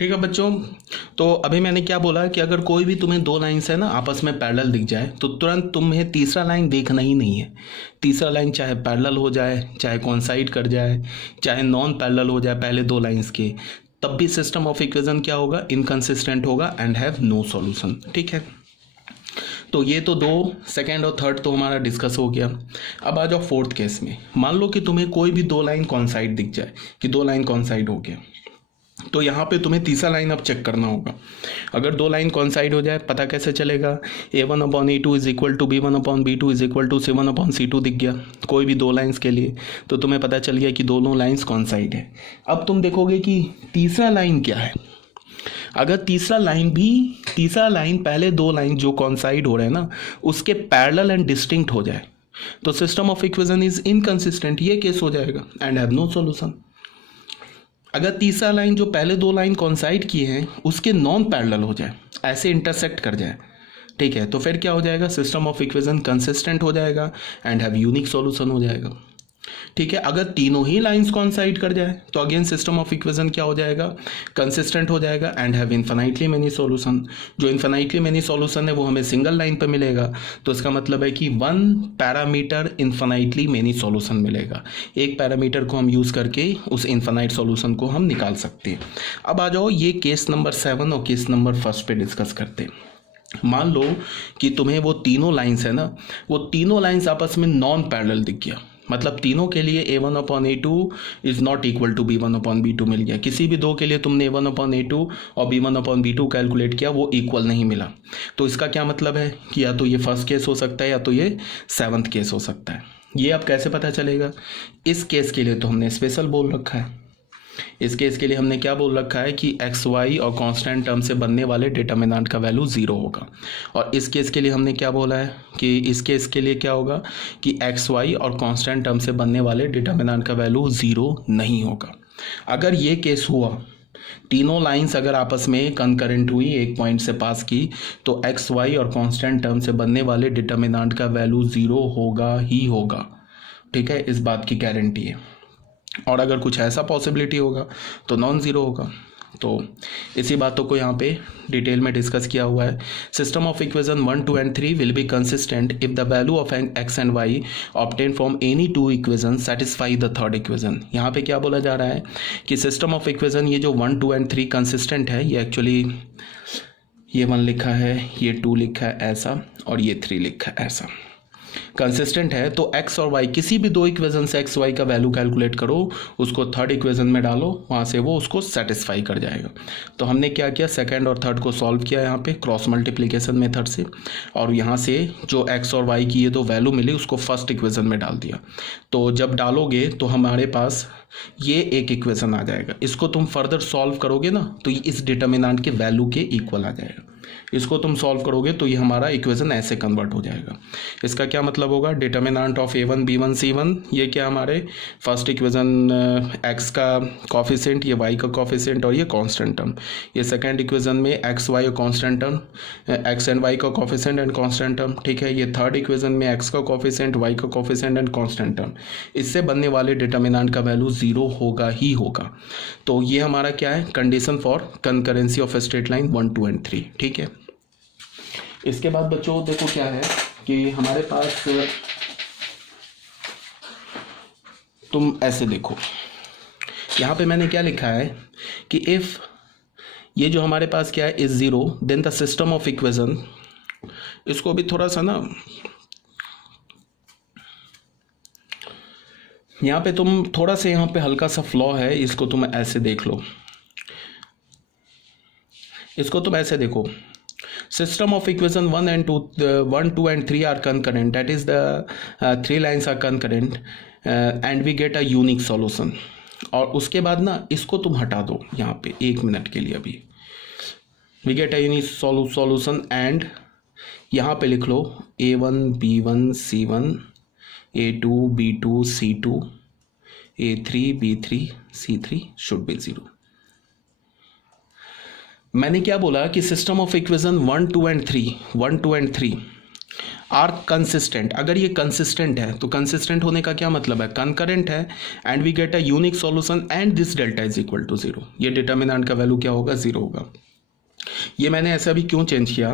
ठीक है बच्चों, तो अभी मैंने क्या बोला कि अगर कोई भी तुम्हें दो लाइन्स है ना आपस में पैरेलल दिख जाए तो तुरंत तुम्हें तीसरा लाइन देखना ही नहीं है। तीसरा लाइन चाहे पैरेलल हो जाए, चाहे कोइंसाइड कर जाए, चाहे नॉन पैरेलल हो जाए पहले दो लाइन्स के, तब भी सिस्टम ऑफ इक्वेशन क्या होगा, इनकंसिस्टेंट होगा एंड हैव नो सॉल्यूशन। ठीक है, तो ये तो दो, सेकेंड और थर्ड तो हमारा डिस्कस हो गया। अब आ जाओ फोर्थ केस में। मान लो कि तुम्हें कोई भी दो लाइन कॉन्साइड दिख जाए कि दो लाइन कॉन्साइड हो गया, तो यहाँ पे तुम्हें तीसरा लाइन अब चेक करना होगा। अगर दो लाइन कॉन्साइड हो जाए पता कैसे चलेगा, a1/a2 is equal to b1/b2 is equal to c1/c2 दिख गया कोई भी दो लाइन्स के लिए, तो तुम्हें पता चल गया कि दोनों लाइन्स कॉन्साइड है। अब तुम देखोगे कि तीसरा लाइन क्या है। अगर तीसरा लाइन पहले दो लाइन जो कॉन्साइड हो रहे हैं ना उसके पैरेलल एंड डिस्टिंक्ट हो जाए तो system of equation is inconsistent, ये केस हो जाएगा एंड हैव नो सॉल्यूशन। अगर तीसरा लाइन जो पहले दो लाइन कॉन्साइड किए हैं उसके नॉन पैरेलल हो जाए, ऐसे इंटरसेक्ट कर जाए, ठीक है, तो फिर क्या हो जाएगा, सिस्टम ऑफ इक्वेशन कंसिस्टेंट हो जाएगा एंड हैव यूनिक सॉल्यूशन हो जाएगा। ठीक है, अगर तीनों ही लाइंस कॉन्साइड कर जाए तो अगेन सिस्टम ऑफ इक्वेशन क्या हो जाएगा, कंसिस्टेंट हो जाएगा and have infinitely many solution. जो इन्फिनाइटली मेनी सॉल्यूशन है वो हमें सिंगल लाइन पे मिलेगा, तो इसका मतलब है कि one parameter infinitely many solution मिलेगा। एक पैरामीटर को हम यूज़ करके उस इन्फिनाइट सॉल्यूशन को हम निकाल सकते हैं। अब आ जाओ ये केस नंबर 7 और केस नंबर 1 पे डिस्कस करते हैं। मान लो कि तुम्हें वो तीनों लाइंस है ना, वो तीनों लाइंस आपस में नॉन पैरेलल दिख गया, मतलब तीनों के लिए a1/a2 is not equal to b1/b2 मिल गया। किसी भी दो के लिए तुमने a1/a2 और b1/b2 कैलकुलेट किया वो इक्वल नहीं मिला, तो इसका क्या मतलब है कि या तो ये फर्स्ट केस हो सकता है या तो ये 7th केस हो सकता है। ये अब कैसे पता चलेगा, इस केस के लिए तो हमने स्पेशल बोल रखा है। इस केस के लिए हमने क्या बोल रखा है कि एक्स वाई और कांस्टेंट टर्म से बनने वाले डिटर्मिनेंट का वैल्यू 0 होगा, और इस केस के लिए हमने क्या बोला है कि इस केस के लिए क्या होगा कि एक्स वाई और कांस्टेंट टर्म से बनने वाले डिटर्मिनेंट का वैल्यू 0 नहीं होगा। अगर ये केस हुआ, तीनों लाइंस अगर आपस में कंकरेंट हुई एक पॉइंट से पास की, तो एक्स वाई और कांस्टेंट टर्म से बनने वाले डिटर्मिनेंट का वैल्यू 0 होगा ही होगा। ठीक है, इस बात की गारंटी है। और अगर कुछ ऐसा पॉसिबिलिटी होगा तो नॉन ज़ीरो होगा। तो इसी बातों को यहाँ पे डिटेल में डिस्कस किया हुआ है। System of equation 1, 2 and 3 will be consistent if the value of X and Y obtain from any two equation satisfy the third equation. यहाँ पे क्या बोला जा रहा है कि सिस्टम ऑफ इक्वेशन ये जो 1, 2 एंड 3 कंसिस्टेंट है, ये एक्चुअली ये 1 लिखा है, ये 2 लिखा है ऐसा, और ये 3 लिखा है ऐसा, कंसिस्टेंट है। तो एक्स और वाई किसी भी दो इक्वेशन से एक्स वाई का वैल्यू कैलकुलेट करो, उसको थर्ड इक्वेशन में डालो, वहाँ से वो उसको सेटिस्फाई कर जाएगा। तो हमने क्या किया, सेकंड और थर्ड को सॉल्व किया यहाँ पे क्रॉस मल्टीप्लिकेशन मेथड से, और यहाँ से जो एक्स और वाई की ये दो वैल्यू मिली उसको फर्स्ट इक्वेशन में डाल दिया। तो जब डालोगे तो हमारे पास ये एक इक्वेशन आ जाएगा। इसको तुम फर्दर सॉल्व करोगे ना तो ये इस डिटर्मिनेंट के वैल्यू के इक्वल आ जाएगा। इसको तुम सॉल्व करोगे तो ये हमारा इक्वेशन ऐसे कन्वर्ट हो जाएगा। इसका क्या मतलब होगा, determinant of a1 b1 c1, ये क्या हमारे फर्स्ट इक्वेशन x का कॉफिशिएंट, ये y का कॉफिशिएंट और ये कांस्टेंट टर्म। ये सेकंड इक्वेशन में x y और constant term, x and y का कॉफिशिएंट एंड कांस्टेंट टर्म। ठीक है, ये थर्ड इक्वेशन में x का कॉफिशिएंट, y का कॉफिशिएंट एंड कांस्टेंट टर्म। इससे बनने वाले डिटर्मिनेंट का वैल्यू 0 होगा ही होगा। तो ये हमारा क्या है, condition for concurrency of straight line 1, 2 and 3। ठीक है, इसके बाद बच्चों देखो क्या है कि हमारे पास, तुम ऐसे देखो यहाँ पे मैंने क्या लिखा है कि इफ ये जो हमारे पास क्या है is 0 then the system of equation, इसको भी थोड़ा सा ना यहाँ पे तुम थोड़ा सा यहाँ पे हल्का सा फ्लॉ है, इसको तुम ऐसे देख लो, इसको तुम ऐसे देखो, system of equation 1 and 2 1 2 and 3 are concurrent, that is the 3 lines are concurrent and we get a unique solution। और उसके बाद ना इसको तुम हटा दो यहाँ पे 1 मिनट के लिए, अभी we get a unique solution and यहाँ पे लिख लो a1 b1 c1 a2 b2 c2 a3 b3 c3 should be 0। मैंने क्या बोला कि system of equation 1, 2 and 3 are consistent. अगर ये कंसिस्टेंट है तो कंसिस्टेंट होने का क्या मतलब है, कंकरेंट है, and we get a unique solution and this delta is equal to 0। ये डिटर्मिनेंट का वैल्यू क्या होगा, 0 होगा। ये मैंने ऐसा भी क्यों चेंज किया,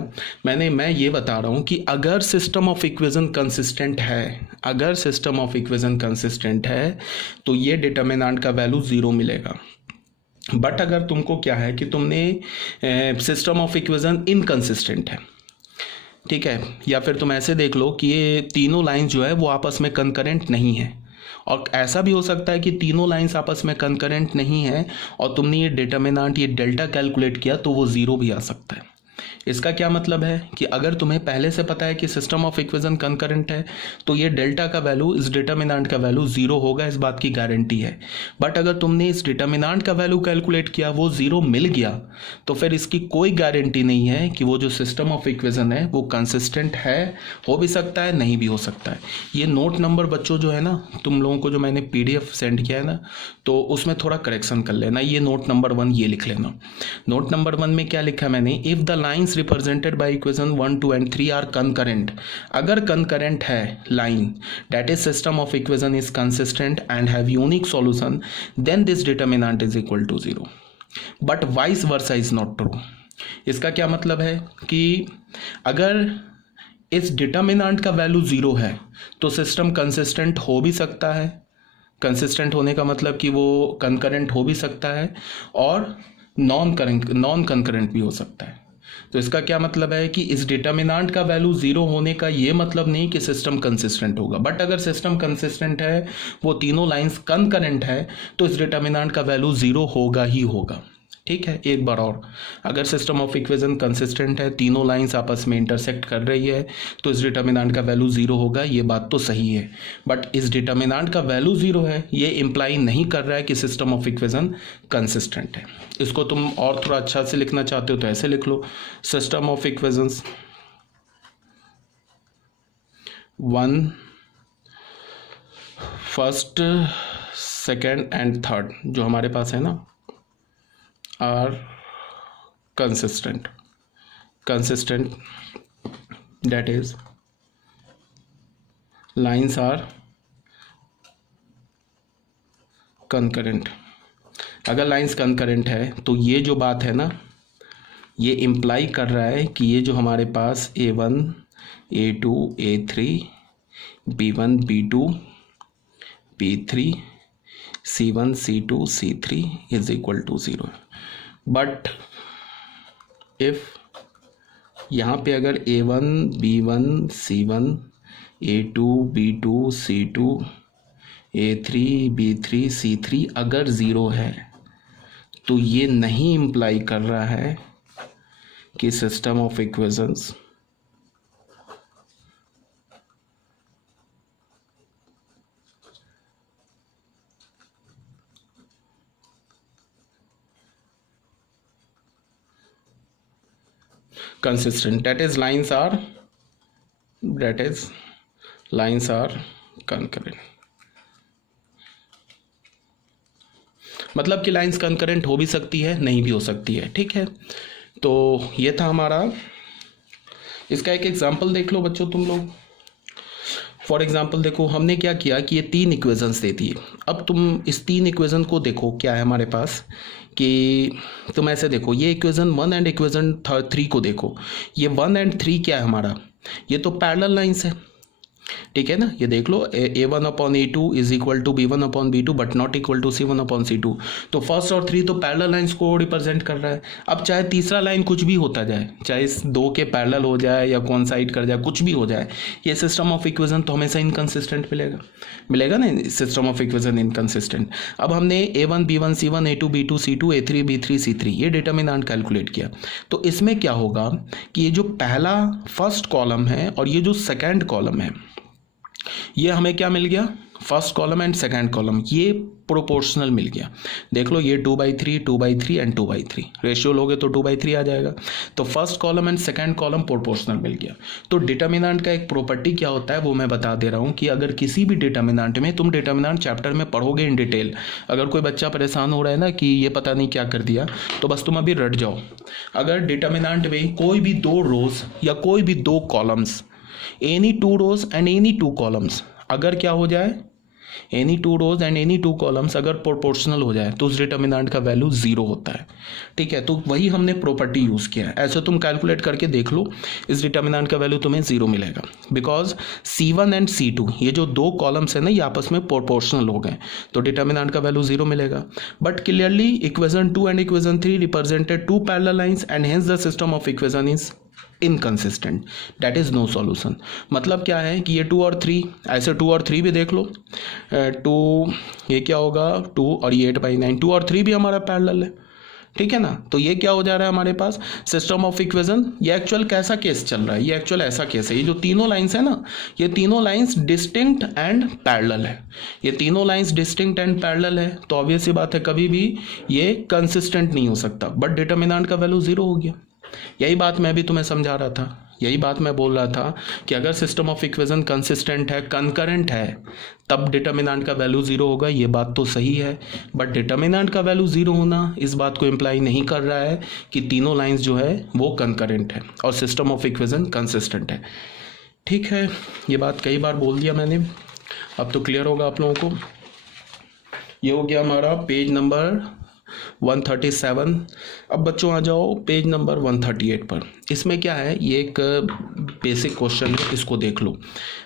मैं ये बता रहा हूँ कि अगर सिस्टम ऑफ इक्वेशन कंसिस्टेंट है, अगर सिस्टम ऑफ इक्वेशन कंसिस्टेंट है तो ये डिटर्मिनेंट का वैल्यू 0 मिलेगा। बट अगर तुमको क्या है कि तुमने सिस्टम ऑफ इक्वेशन इनकंसिस्टेंट है, ठीक है, या फिर तुम ऐसे देख लो कि ये तीनों लाइंस जो है वो आपस में कंकरेंट नहीं है, और ऐसा भी हो सकता है कि तीनों लाइंस आपस में कंकरेंट नहीं है और तुमने ये डिटर्मिनेंट, ये डेल्टा कैलकुलेट किया तो वो 0 भी आ सकता है। इसका क्या मतलब है कि अगर तुम्हें पहले से पता है कि सिस्टम ऑफ इक्वेशन कंकरेंट है तो ये डेल्टा का वैल्यू, इस डिटर्मिनेंट का वैल्यू 0 होगा, इस बात की गारंटी है। बट अगर तुमने इस डिटर्मिनेंट का वैल्यू कैलकुलेट किया, वो 0 मिल गया, तो फिर इसकी कोई गारंटी नहीं है कि वो जो सिस्टम ऑफ इक्वेशन है वो कंसिस्टेंट है, हो भी सकता है, नहीं भी हो सकता है। ये नोट नंबर बच्चों जो है ना, तुम लोगों को जो मैंने PDF सेंड किया है ना, तो उसमें थोड़ा करेक्शन कर लेना। ये नोट नंबर 1 ये लिख लेना। नोट नंबर 1 में क्या लिखा मैंने, if the lines represented by equation 1, 2 and 3 are concurrent, अगर concurrent है line, that is system of equation is consistent and have unique solution, then this determinant is equal to 0, but vice versa is not true। इसका क्या मतलब है कि अगर इस determinant का वैल्यू 0 है तो सिस्टम कंसिस्टेंट हो भी सकता है, कंसिस्टेंट होने का मतलब कि वो कंकरेंट हो भी सकता है, और नॉन कंकरेंट भी हो सकता है। तो इसका क्या मतलब है कि इस डिटर्मिनेंट का वैल्यू 0 होने का ये मतलब नहीं कि सिस्टम कंसिस्टेंट होगा, बट अगर सिस्टम कंसिस्टेंट है, वो तीनों लाइंस कंकरेंट है, तो इस डिटर्मिनेंट का वैल्यू 0 होगा ही होगा। ठीक है, एक बार और, अगर सिस्टम ऑफ इक्वेशन कंसिस्टेंट है, तीनों लाइंस आपस में इंटरसेक्ट कर रही है, तो इस डिटर्मिनेंट का वैल्यू 0 होगा, ये बात तो सही है। बट इस डिटर्मिनेंट का वैल्यू 0 है, ये इंप्लाई नहीं कर रहा है कि सिस्टम ऑफ इक्वेशन कंसिस्टेंट है। इसको तुम और थोड़ा अच्छा से लिखना चाहते हो तो ऐसे लिख लो, system of equations 1, first, second and third जो हमारे पास है ना, are consistent, that is lines are concurrent। अगर लाइंस कंकरेंट है तो ये जो बात है ना, ये इम्प्लाई कर रहा है कि ये जो हमारे पास A1, A2, A3, B1, B2, B3, C1, C2, C3 is equal to 0। But if यहाँ पे अगर A1, B1, C1, A2, B2, C2, A3, B3, C3 अगर 0 है तो ये नहीं इम्प्लाई कर रहा है कि system of equations consistent, that is lines are concurrent। मतलब कि लाइंस कंकरेंट हो भी सकती है, नहीं भी हो सकती है। ठीक है, तो ये था हमारा। इसका एक एग्जांपल देख लो बच्चों तुम लोग। फॉर एग्जांपल देखो, हमने क्या किया कि ये 3 इक्वेशंस देती है। अब तुम इस 3 इक्वेशन को देखो, क्या है हमारे पास कि तुम ऐसे देखो, ये इक्वेशन 1 एंड इक्वेशन 3 को देखो। ये 1 एंड 3 क्या है हमारा, ये तो पैरेलल लाइंस है। ठीक है ना, ये देख लो, A1/A2 is equal to B1/B2 but not equal to C1/C2। तो फर्स्ट और 3 तो पैरेलल लाइंस को रिप्रेजेंट कर रहा है। अब चाहे तीसरा लाइन कुछ भी होता जाए, चाहे इस 2 के पैरेलल हो जाए या कोइंसाइड कर जाए, कुछ भी हो जाए, ये सिस्टम ऑफ इक्वेशन तो हमेशा इनकंसिस्टेंट मिलेगा ना, सिस्टम ऑफ इक्वेशन इनकंसिस्टेंट। अब हमने A1, B1, C1, A2, B2, C2, A3, B3, C3 ये डिटर्मिनेंट कैलकुलेट किया। तो इसमें क्या होगा कि ये जो पहला फर्स्ट कॉलम है और ये जो सेकेंड कॉलम है, ये हमें क्या मिल गया, first column and second column ये प्रोपोर्शनल मिल गया। देख लो, ये 2/3, 2/3 एंड 2/3 रेशियो लोगे तो 2/3 आ जाएगा। तो first column and second column proportional मिल गया। तो डिटर्मिनेंट का एक प्रॉपर्टी क्या होता है वो मैं बता दे रहा हूँ कि अगर किसी भी डिटर्मिनेंट में, तुम डिटर्मिनेंट चैप्टर में पढ़ोगे इन डिटेल, अगर कोई बच्चा परेशान हो रहा है ना कि ये पता नहीं क्या कर दिया, तो बस तुम अभी रट जाओ। अगर डिटर्मिनेंट में कोई भी 2 रोज या कोई भी 2 columns any 2 rows and any 2 columns अगर क्या हो जाए, any 2 rows and any 2 columns अगर प्रोपोर्शनल हो जाए तो उस डिटर्मिनेंट का वैल्यू 0 होता है। ठीक है, तो वही हमने प्रॉपर्टी यूज़ किया है। ऐसे तुम कैलकुलेट करके देख लो, इस डिटर्मिनेंट का वैल्यू तुम्हें 0 मिलेगा, बिकॉज C1 एंड C2 ये जो 2 कॉलम्स है ना, ये आपस में प्रोपोर्शनल हो गए, तो डिटर्मिनेंट का वैल्यू 0 मिलेगा। But clearly equation 2 and equation 3 represented 2 parallel lines and hence the system of equation is inconsistent, that is no solution. मतलब क्या है कि ये 2 और 3, ऐसे 2 और 3 भी देख लो, 2 ये क्या होगा 2 और ये 8/9, 2 और 3 भी हमारा पैरेलल है। ठीक है ना, तो ये क्या हो जा रहा है हमारे पास सिस्टम ऑफ इक्वेशन। ये एक्चुअल कैसा केस चल रहा है, ये एक्चुअल ऐसा केस है, ये जो तीनों लाइंस है ना, ये तीनों लाइंस डिस्टिंक्ट एंड पैरेलल है। ये तीनों लाइंस डिस्टिंक्ट एंड पैरेलल है, तो ऑब्वियस सी बात है कभी भी ये कंसिस्टेंट नहीं हो सकता, बट डिटर्मिनेंट का वैल्यू 0 हो गया। यही बात मैं भी तुम्हें समझा रहा था, यही बात मैं बोल रहा था कि अगर सिस्टम ऑफ इक्वेशन कंसिस्टेंट है, कंकरेंट है, तब डिटर्मिनेंट का वैल्यू 0 होगा। ये बात तो सही है, बट डिटर्मिनेंट का वैल्यू 0 होना इस बात को इम्प्लाई नहीं कर रहा है कि तीनों लाइंस जो है वो कंकरेंट है और सिस्टम ऑफ इक्वेशन कंसिस्टेंट है। ठीक है, ये बात कई बार बोल दिया मैंने, अब तो क्लियर होगा आप लोगों को। ये हो गया हमारा पेज नंबर 137। अब बच्चों आ जाओ पेज नंबर 138 पर। इसमें क्या है, ये एक बेसिक क्वेश्चन है, इसको देख लो।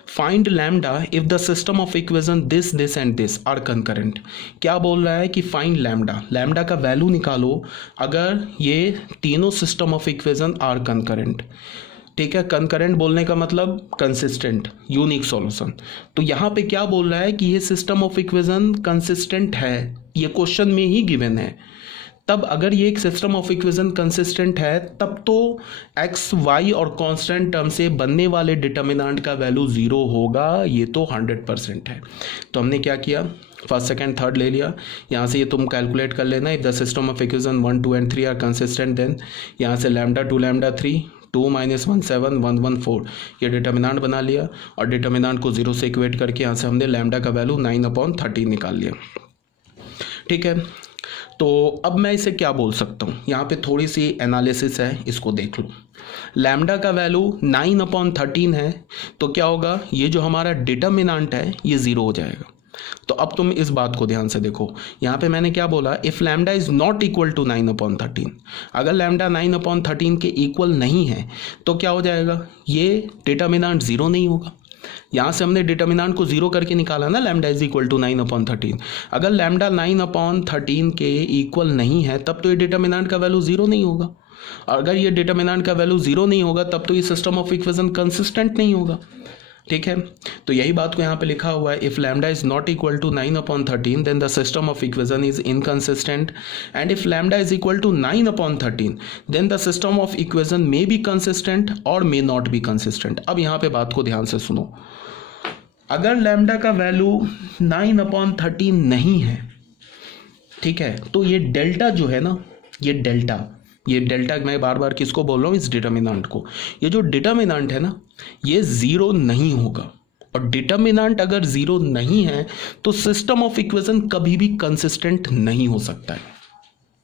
Find lambda if the system of equation this this and this are concurrent. क्या बोल रहा है कि फाइंड लैम्डा, लैम्डा का वैल्यू निकालो अगर ये तीनों system of equation are concurrent. ठीक है, कंकरेंट बोलने का मतलब कंसिस्टेंट, यूनिक सॉल्यूशन। तो यहाँ पे क्या बोल रहा है कि ये सिस्टम ऑफ इक्वेशन कंसिस्टेंट है, ये क्वेश्चन में ही गिवन है। तब अगर ये एक सिस्टम ऑफ इक्वेशन कंसिस्टेंट है, तब तो एक्स वाई और कांस्टेंट टर्म से बनने वाले डिटर्मिनेंट का वैल्यू 0 होगा, ये तो 100% है। तो हमने क्या किया, फर्स्ट सेकंड थर्ड ले लिया, यहाँ से ये तुम कैलकुलेट कर लेना। If the system of equation 1 2 and 3 are consistent, then यहाँ से लैम्डा 2 लैम्डा 3 2 - 1 7 1 1 4 ये डिटर्मिनेंट बना लिया, और डिटर्मिनेंट को 0 से इक्वेट करके यहाँ से हमने लैम्डा का वैल्यू 9/13 निकाल लिया। ठीक है, तो अब मैं इसे क्या बोल सकता हूँ, यहाँ पे थोड़ी सी एनालिसिस है, इसको देख लो। लैम्डा का वैल्यू 9/13 है, तो क्या होगा, ये जो हमारा डिटर्मिनेंट है ये 0 हो जाएगा। तो अब तुम इस बात को ध्यान से देखो, यहाँ पे मैंने क्या बोला, if lambda is not equal to 9/13, अगर लैम्डा 9/13 के इक्वल नहीं है तो क्या हो जाएगा, ये डिटर्मिनेंट 0 नहीं होगा। यहाँ से हमने डिटर्मिनेंट को 0 करके निकाला ना, लैम्डा इज इक्वल टू 9/13। अगर लैम्डा 9/13 के इक्वल नहीं है तब तो ये डिटर्मिनेंट का वैल्यू 0 नहीं होगा। अगर ये डिटर्मिनेंट का वैल्यू 0 नहीं होगा तब तो ये सिस्टम ऑफ इक्वेशन कंसिस्टेंट नहीं होगा। ठीक है, तो यही बात को यहाँ पे लिखा हुआ है, if lambda is not equal to 9/13 then the system of equation is inconsistent, and if lambda is equal to 9/13 then the system of equation may be consistent और मे नॉट बी कंसिस्टेंट। अब यहाँ पे बात को ध्यान से सुनो, अगर लैम्डा का वैल्यू 9/13 नहीं है, ठीक है, तो ये डेल्टा जो है ना, ये डेल्टा मैं बार बार किसको बोल रहा हूँ, इस डिटर्मिनेंट को, ये जो डिटर्मिनेंट है ना ये 0 नहीं होगा। और डिटर्मिनेंट अगर 0 नहीं है तो सिस्टम ऑफ इक्वेशन कभी भी कंसिस्टेंट नहीं हो सकता है।